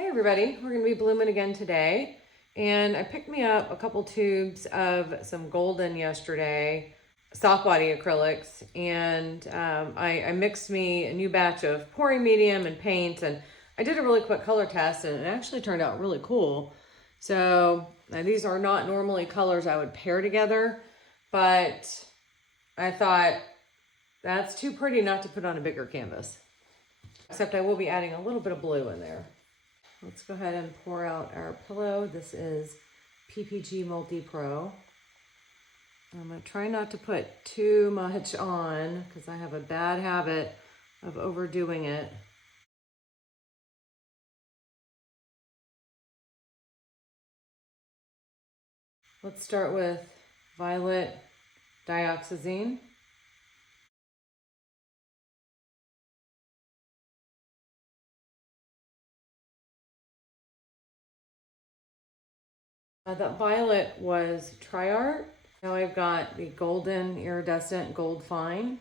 Hey everybody, we're going to be blooming again today, and I picked me up a couple tubes of some golden yesterday, soft body acrylics, and I mixed me a new batch of pouring medium and paint, and I did a really quick color test, and it actually turned out really cool. So these are not normally colors I would pair together, but I thought that's too pretty not to put on a bigger canvas. Except I will be adding a little bit of blue in there. Let's go ahead and pour out our pillow. This is PPG Multi Pro. I'm going to try not to put too much on because I have a bad habit of overdoing it. Let's start with violet dioxazine. That violet was Triart. Now I've got the golden iridescent gold fine.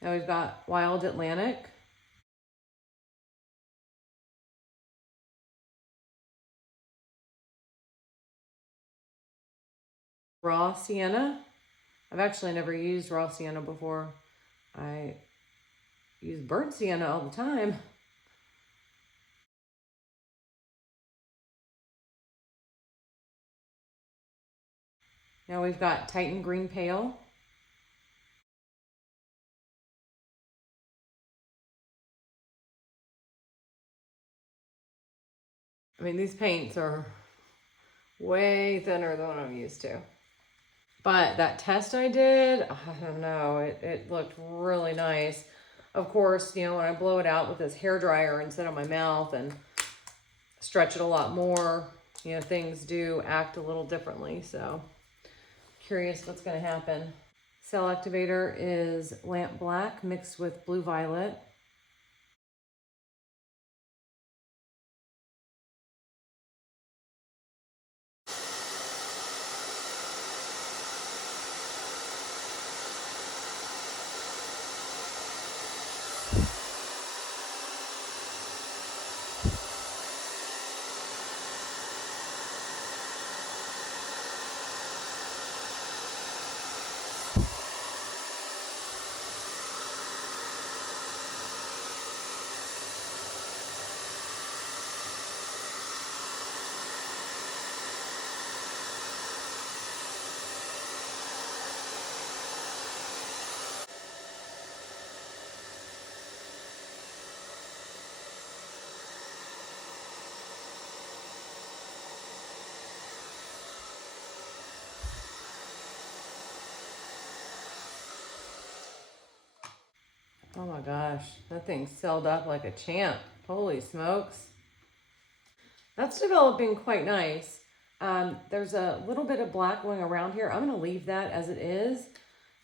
Now we've got Wild Atlantic. Raw Sienna. I've actually never used raw sienna before. I use burnt sienna all the time. Now we've got Titan Green Pale. I mean, these paints are way thinner than what I'm used to. But that test I did, I don't know, it looked really nice. Of course, you know, when I blow it out with this hair dryer instead of my mouth and stretch it a lot more, you know, things do act a little differently. So curious what's going to happen. Cell activator is lamp black mixed with blue violet. Oh my gosh, that thing's celled up like a champ. Holy smokes. That's developing quite nice. There's a little bit of black going around here. I'm gonna leave that as it is.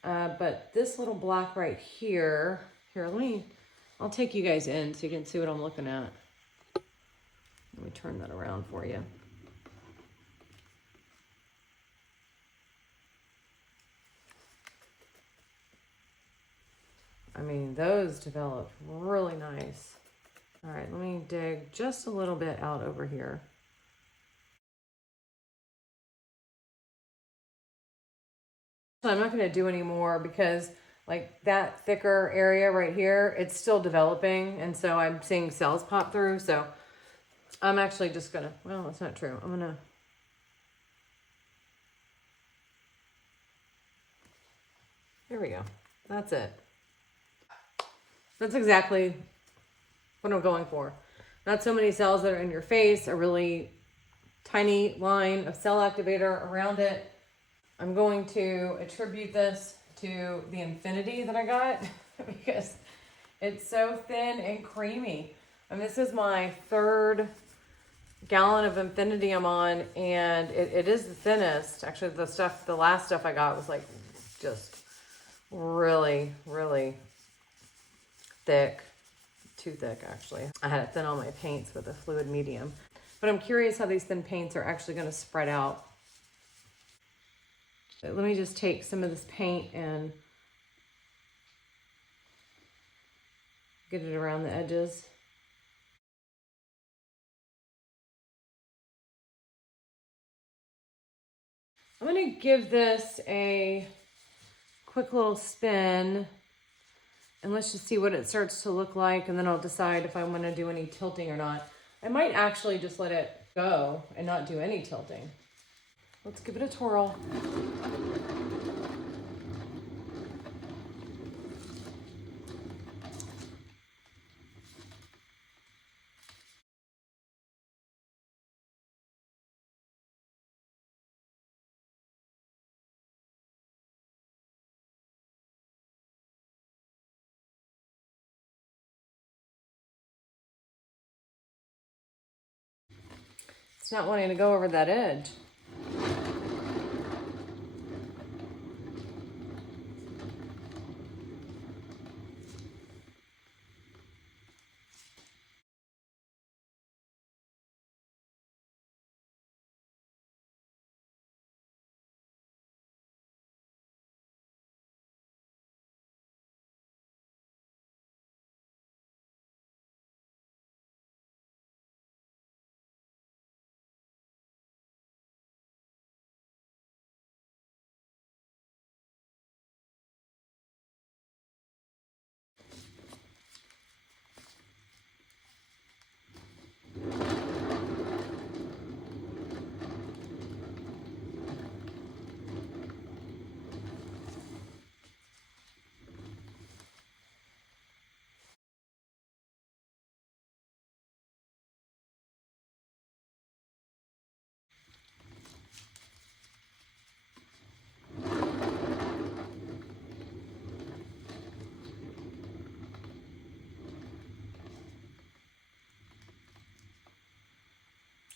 But this little black right here, I'll take you guys in so you can see what I'm looking at. Let me turn that around for you. I mean, those developed really nice. All right, let me dig just a little bit out over here. I'm not going to do any more because like that thicker area right here, it's still developing. And so I'm seeing cells pop through. So I'm actually just going to, well, that's not true. I'm going to, there we go. That's it. That's exactly what I'm going for. Not so many cells that are in your face, a really tiny line of cell activator around it. I'm going to attribute this to the Infinity that I got because it's so thin and creamy. And this is my third gallon of Infinity I'm on, and it is the thinnest. Actually, the last stuff I got was like just really, really thick. Too thick, actually. I had to thin all my paints with a fluid medium. But I'm curious how these thin paints are actually going to spread out. Let me just take some of this paint and Get it around the edges. I'm gonna give this a quick little spin and let's just see what it starts to look like, and then I'll decide if I want to do any tilting or not. I might actually just let it go and not do any tilting. Let's give it a twirl. It's not wanting to go over that edge.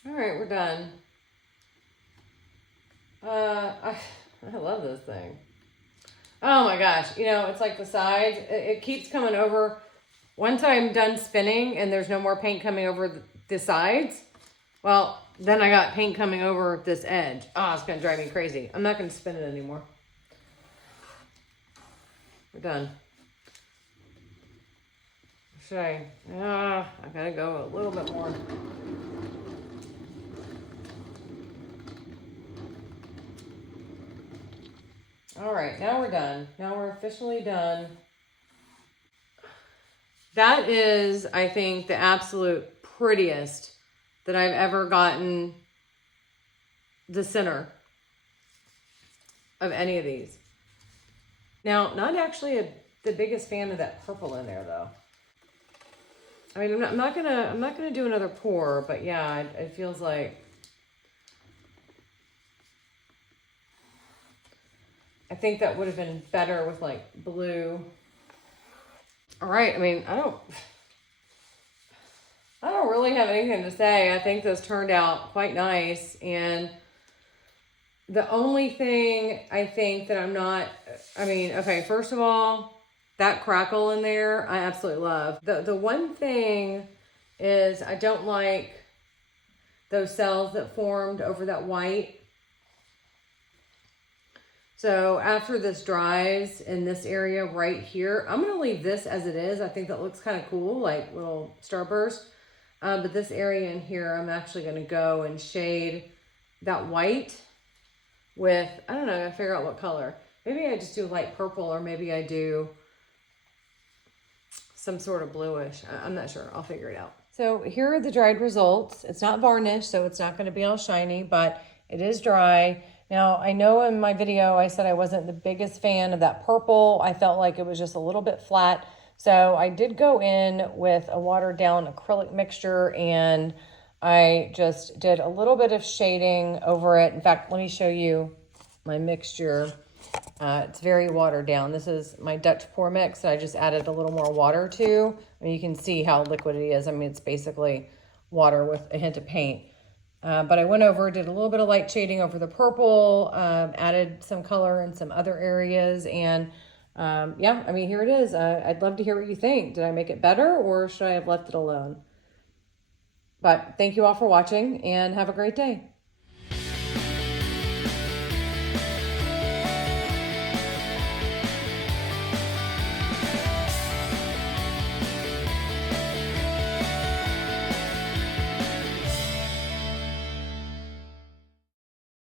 All right, we're done. I love this thing. Oh my gosh, you know, it's like the sides, it keeps coming over. Once I'm done spinning and there's no more paint coming over the sides, well, then I got paint coming over this edge. Oh, it's gonna drive me crazy. I'm not gonna spin it anymore. We're done. Should I? I gotta go a little bit more. All right, now we're done. Now we're officially done. That is, I think, the absolute prettiest that I've ever gotten the center of any of these. Now, not actually the biggest fan of that purple in there, though. I mean, I'm not gonna do another pour, but yeah, it feels like. I think that would have been better with like blue. All right, I mean, I don't really have anything to say. I think this turned out quite nice, and the only thing I think that I'm not, I mean, okay, first of all, that crackle in there, I absolutely love. The one thing is I don't like those cells that formed over that white. So after this dries in this area right here, I'm gonna leave this as it is. I think that looks kind of cool, like little starburst. But this area in here, I'm actually gonna go and shade that white with, I don't know, I gotta figure out what color. Maybe I just do light purple, or maybe I do some sort of bluish. I'm not sure, I'll figure it out. So here are the dried results. It's not varnished, so it's not gonna be all shiny, but it is dry. Now, I know in my video I said I wasn't the biggest fan of that purple. I felt like it was just a little bit flat. So I did go in with a watered down acrylic mixture, and I just did a little bit of shading over it. In fact, let me show you my mixture. It's very watered down. This is my Dutch pour mix that I just added a little more water to. I mean, you can see how liquid it is. I mean, it's basically water with a hint of paint. But I went over, did a little bit of light shading over the purple, added some color in some other areas. And yeah, I mean, here it is. I'd love to hear what you think. Did I make it better, or should I have left it alone? But thank you all for watching, and have a great day.